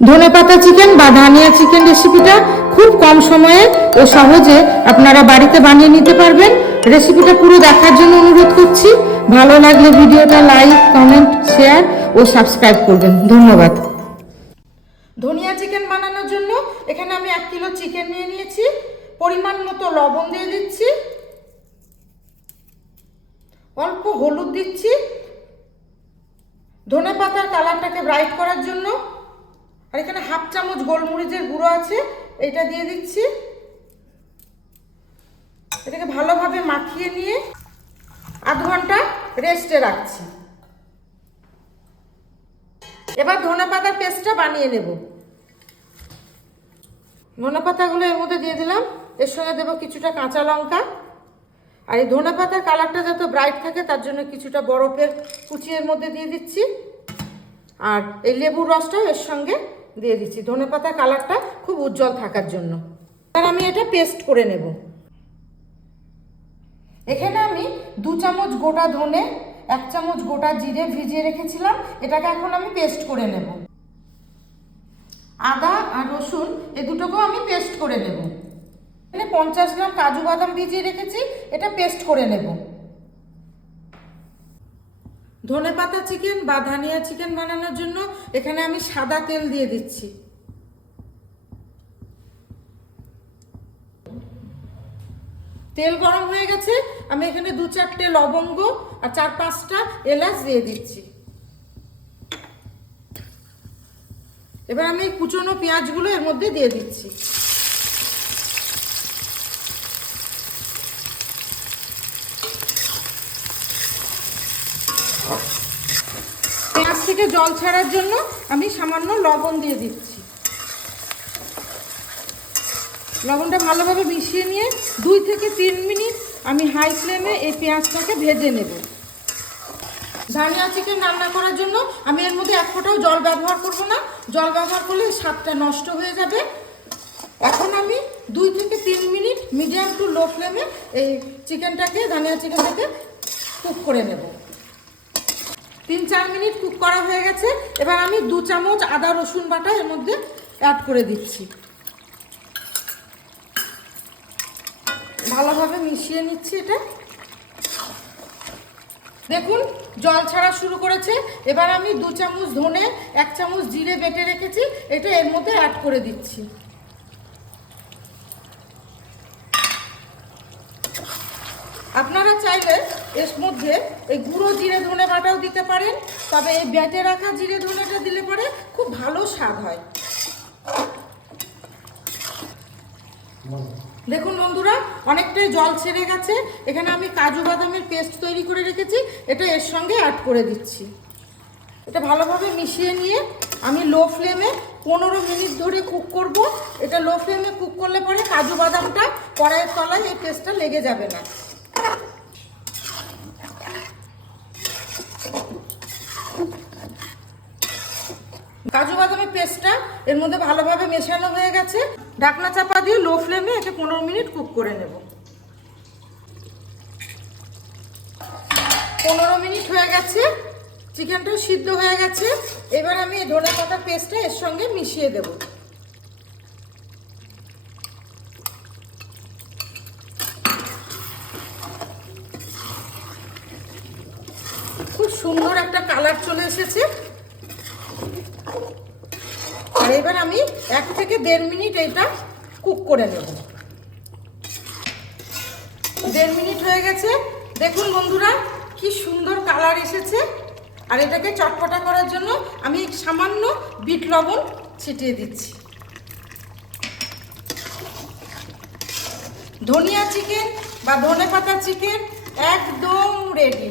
ধনে পাতা চিকেন বা ধানিয়া চিকেন রেসিপিটা খুব কম সময়ে ও সহজে আপনারা বাড়িতে বানিয়ে নিতে পারবেন। রেসিপিটা পুরো দেখার জন্য অনুরোধ করছি। ভালো লাগলে ভিডিওটা লাইক কমেন্ট শেয়ার ও সাবস্ক্রাইব করবেন। ধন্যবাদ। ধনিয়া চিকেন বানানোর জন্য এখানে আমি এক কিলো চিকেন নিয়ে নিয়েছি। পরিমাণ মতো লবণ দিয়ে দিচ্ছি। অল্প হলুদ দিচ্ছি। ধনে পাতার কালারটাকে ব্রাইট করার জন্য আর এখানে হাফ চামচ গোলমরিচের গুঁড়ো আছে, এটা দিয়ে দিচ্ছি। এটাকে ভালোভাবে মাখিয়ে নিয়ে আধ ঘণ্টা রেস্টে রাখছি। এবার ধনে পাতার পেস্টটা বানিয়ে নেব। ধনে পাতাগুলো এর মধ্যে দিয়ে দিলাম। এর সঙ্গে দেবো কিছুটা কাঁচা লঙ্কা। আর এই ধনে পাতার কালারটা যাতে ব্রাইট থাকে, তার জন্য কিছুটা বরফের কুচি এর মধ্যে দিয়ে দিচ্ছি। আর এই লেবুর রসটাও এর সঙ্গে দিয়ে দিচ্ছি। ধনে পাতার কালারটা খুব উজ্জ্বল থাকার জন্য। আর আমি এটা পেস্ট করে নেব। এখানে আমি দু চামচ গোটা ধনে, এক চামচ গোটা জিরে ভিজিয়ে রেখেছিলাম, এটাকে এখন আমি পেস্ট করে নেব। আদা আর রসুন, এ দুটোকেও আমি পেস্ট করে নেব। এখানে পঞ্চাশ গ্রাম কাজু বাদাম ভিজিয়ে রেখেছি, এটা পেস্ট করে নেব। ধনে পাতা চিকেন বা ধানিয়া চিকেন বানানোর জন্য এখানে আমি সাদা তেল দিয়ে দিচ্ছি। তেল গরম হয়ে গেছে, আমি এখানে দু চারটে লবঙ্গ আর চার পাঁচটা এলাচ দিয়ে দিচ্ছি। এবার আমি কুচনো পেঁয়াজগুলো এর মধ্যে দিয়ে দিচ্ছি। থেকে জল ছাড়ার জন্য আমি সামান্য লবণ দিয়ে দিচ্ছি। লবণটা ভালোভাবে মিশিয়ে নিয়ে দুই থেকে তিন মিনিট আমি হাই ফ্লেমে এই পেঁয়াজটাকে ভেজে নেব। ধনিয়া চিকেন রান্না করার জন্য আমি এর মধ্যে এক ফোঁটাও জল ব্যবহার করব না। জল ব্যবহার করলে স্বাদটা নষ্ট হয়ে যাবে। এখন আমি দুই থেকে তিন মিনিট মিডিয়াম টু লো ফ্লেমে এই চিকেনটাকে, ধনিয়া চিকেনটাকে কুক করে নেব। তিন চার মিনিট কুক করা হয়ে গেছে। এবার আমি দু চামচ আদা রসুন বাটা এর মধ্যে অ্যাড করে দিচ্ছি। ভালোভাবে মিশিয়ে নিচ্ছি এটা। দেখুন, জল ছাড়া শুরু করেছে। এবার আমি দু চামচ ধনে, এক চামচ জিরে বেটে রেখেছি। এটা এর মধ্যে অ্যাড করে দিচ্ছি। আপনারা চাইলে এর মধ্যে এই গুঁড়ো জিরে ধনে বাটাও দিতে পারেন, তবে এই ব্যাটে রাখা জিরে ধনেটা দিলে পরে খুব ভালো স্বাদ হয়। দেখুন বন্ধুরা, অনেকটাই জল ছেড়ে গেছে। এখানে আমি কাজু বাদামের পেস্ট তৈরি করে রেখেছি, এটা এর সঙ্গে অ্যাড করে দিচ্ছি। এটা ভালোভাবে মিশিয়ে নিয়ে আমি লো ফ্লেমে পনেরো মিনিট ধরে কুক করব। এটা লো ফ্লেমে কুক করলে পরে কাজু বাদামটা কড়াইয়ের তলায় এই পেস্টটা লেগে যাবে না। কাজু বাদামের পেস্টটা এর মধ্যে ভালোভাবে মেশানো হয়ে গেছে। ঢাকনা চাপা দিয়ে লো ফ্লেমে একে পনেরো মিনিট কুক করে নেব। পনেরো মিনিট হয়ে গেছে। চিকেনটাও সিদ্ধ হয়ে গেছে। এবার আমি এই ধনে পাতা পেস্টটা এর সঙ্গে মিশিয়ে দেব। সুন্দর একটা কালার চলে এসেছে। আর এবার আমি এক থেকে দেড় মিনিট এটা কুক করে নেব। দেড় মিনিট হয়ে গেছে। দেখুন বন্ধুরা, কি সুন্দর কালার এসেছে। আর এটাকে চটপটা করার জন্য আমি সামান্য বিট লবণ ছিটিয়ে দিচ্ছি। ধনিয়া চিকেন বা ধনে পাতা চিকেন একদম রেডি